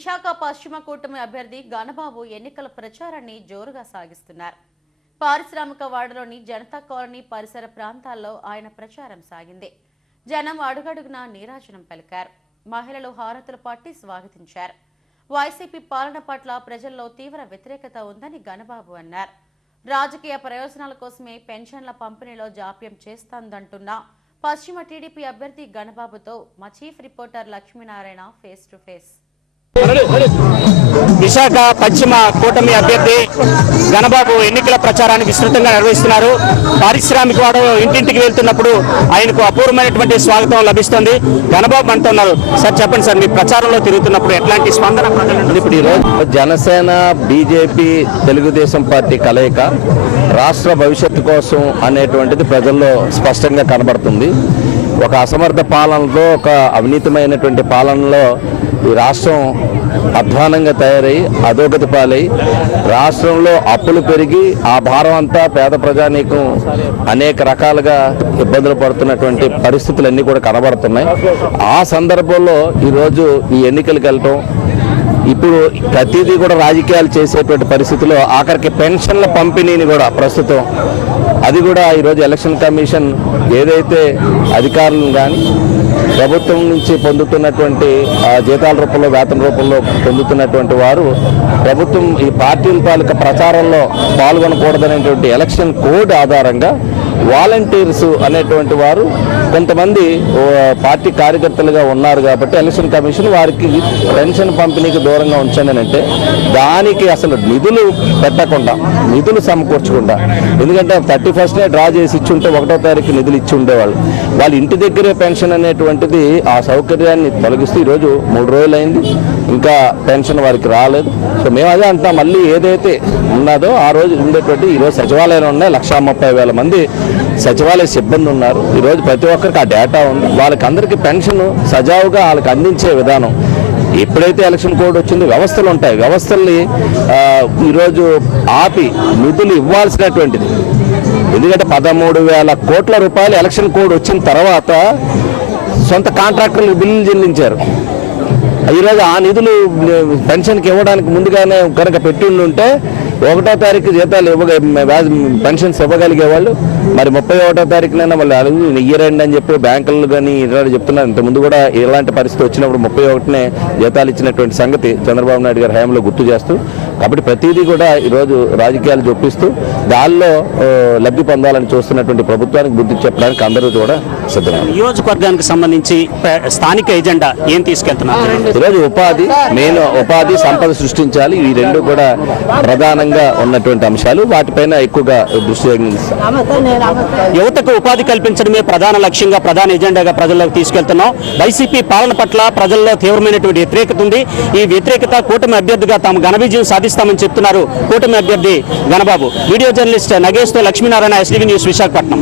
విశాఖ పశ్చిమ కూటమి అభ్యర్థి ఘనబాబు ఎన్నికల ప్రచారాన్ని జోరుగా సాగిస్తున్నారు. పారిశ్రామిక వాడలోని జనతా కాలనీ పరిసర ప్రాంతాల్లో ఆయన ప్రచారం సాగింది. జనం అడుగడుగున నీరాజనం పలికారు. మహిళలు హారతులు పట్టి స్వాగతించారు. వైసీపీ పాలన పట్ల ప్రజల్లో తీవ్ర వ్యతిరేకత ఉందని ఘనబాబు అన్నారు. రాజకీయ ప్రయోజనాల కోసమే పెన్షన్ల పంపిణీలో జాప్యం చేస్తోందంటున్న పశ్చిమ టీడీపీ అభ్యర్థి గణబాబుతో మా chief reporter Lakshminarayana face to face. Visakha పశ్చిమ కూటమి అభ్యర్థి ఘనబాబు ఎన్నికల ప్రచారాన్ని విస్తృతంగా నిర్వహిస్తున్నారు. పారిశ్రామికవాడు ఇంటింటికి వెళ్తున్నప్పుడు ఆయనకు అపూర్వమైనటువంటి స్వాగతం లభిస్తుంది. గణబాబు అంటున్నారు సార్ చెప్పండి సార్ మీ ప్రచారంలో తిరుగుతున్నప్పుడు ఎట్లాంటి స్పందన ఇప్పుడు ఈరోజు జనసేన బీజేపీ తెలుగుదేశం పార్టీ కలయిక రాష్ట్ర భవిష్యత్తు కోసం అనేటువంటిది ప్రజల్లో స్పష్టంగా కనబడుతుంది. ఒక అసమర్థ పాలనలో ఒక అవినీతమైనటువంటి పాలనలో ఈ రాష్ట్రం అధ్వానంగా తయారై అధోగతి పాలై రాష్ట్రంలో అప్పులు పెరిగి ఆ భారం అంతా పేద ప్రజానీకం అనేక రకాలుగా ఇబ్బందులు పడుతున్నటువంటి పరిస్థితులన్నీ కూడా కనబడుతున్నాయి. ఆ సందర్భంలో ఈరోజు ఈ ఎన్నికలకు వెళ్ళటం ఇప్పుడు ప్రతిదీ కూడా రాజకీయాలు చేసేటువంటి పరిస్థితిలో ఆఖరికి పెన్షన్ల పంపిణీని కూడా ప్రస్తుతం అది కూడా ఈరోజు ఎలక్షన్ కమిషన్ ఏదైతే అధికారులను కానీ ప్రభుత్వం నుంచి పొందుతున్నటువంటి జీతాల రూపంలో వేతన రూపంలో పొందుతున్నటువంటి వారు ప్రభుత్వం ఈ పార్టీల తాలూకా ప్రచారంలో పాల్గొనకూడదనేటువంటి ఎలక్షన్ కోడ్ ఆధారంగా వాలంటీర్స్ అనేటువంటి వారు కొంతమంది పార్టీ కార్యకర్తలుగా ఉన్నారు కాబట్టి ఎలక్షన్ కమిషన్ వారికి పెన్షన్ పంపిణీకి దూరంగా ఉంచండి అని అంటే దానికి అసలు నిధులు పెట్టకుండా నిధులు సమకూర్చకుండా ఎందుకంటే థర్టీ ఫస్ట్నే డ్రా చేసి ఇచ్చి ఉంటే ఒకటో తారీఖు నిధులు ఇచ్చి ఉండేవాళ్ళు. వాళ్ళ ఇంటి దగ్గరే పెన్షన్ అనేటువంటిది ఆ సౌకర్యాన్ని తొలగిస్తూ ఈరోజు మూడు రోజులైంది. ఇంకా పెన్షన్ వారికి రాలేదు. సో మేము అదే అంటాం మళ్ళీ ఏదైతే ఉన్నదో ఆ రోజు ఉండేటువంటి ఈరోజు సచివాలయంలో ఉన్నాయి. లక్షా ముప్పై వేల మంది సచివాలయ సిబ్బంది ఉన్నారు. ఈరోజు ప్రతి ఒక్కరికి ఆ డేటా ఉంది. వాళ్ళకి అందరికీ పెన్షన్ సజావుగా వాళ్ళకి అందించే విధానం. ఎప్పుడైతే ఎలక్షన్ కోడ్ వచ్చిందో వ్యవస్థలు ఉంటాయి. వ్యవస్థల్ని ఈరోజు ఆపి నిధులు ఇవ్వాల్సినటువంటిది. ఎందుకంటే పదమూడు వేల కోట్ల రూపాయలు ఎలక్షన్ కోడ్ వచ్చిన తర్వాత సొంత కాంట్రాక్టర్లు బిల్లులు చెల్లించారు. ఈరోజు ఆ నిధులు పెన్షన్కి ఇవ్వడానికి ముందుగానే కనుక పెట్టి ఉంటే ఒకటో తారీఖు జీతాలు ఇవ్వగ పెన్షన్స్ ఇవ్వగలిగే వాళ్ళు మరి ముప్పై ఒకటో తారీఖునైనా మళ్ళీ అడుగు ఇయ్యరండి అని చెప్పి బ్యాంకులు కానీ ఇలా చెప్తున్నారు. ఇంత ముందు కూడా ఇలాంటి పరిస్థితి వచ్చినప్పుడు ముప్పై ఒకటినే జీతాలు ఇచ్చినటువంటి సంగతి చంద్రబాబు నాయుడు గారి హయాంలో గుర్తు చేస్తూ కాబట్టి ప్రతిదీ కూడా ఈరోజు రాజకీయాలు చొప్పిస్తూ దానిలో లబ్ధి పొందాలని చూస్తున్నటువంటి ప్రభుత్వానికి బుద్ధి చెప్పడానికి అందరూ కూడా సిద్ధంగా నియోజకవర్గానికి సంబంధించి స్థానిక ఎజెండా ఏం తీసుకెళ్తున్నారు? ఈరోజు ఉపాధి మెయిన్ ఉపాధి సంపద సృష్టించాలి. ఈ రెండు కూడా ప్రధానంగా ఉన్నటువంటి అంశాలు. వాటిపైన ఎక్కువగా దృష్టి. యువతకు ఉపాధి కల్పించడమే ప్రధాన లక్ష్యంగా ప్రధాన ఎజెండాగా ప్రజల్లోకి తీసుకెళ్తున్నాం. వైసీపీ పాలన పట్ల ప్రజల్లో తీవ్రమైనటువంటి వ్యతిరేకత ఉంది. ఈ వ్యతిరేకత కూటమి అభ్యర్థిగా తాము ఘన విజయం సాధిస్తామని చెప్తున్నారు. కూటమి అభ్యర్థి గణబాబు వీడియో జర్నలిస్ట్ నగేష్తో లక్ష్మీనారాయణ ఎస్డీవీ న్యూస్ విశాఖపట్నం.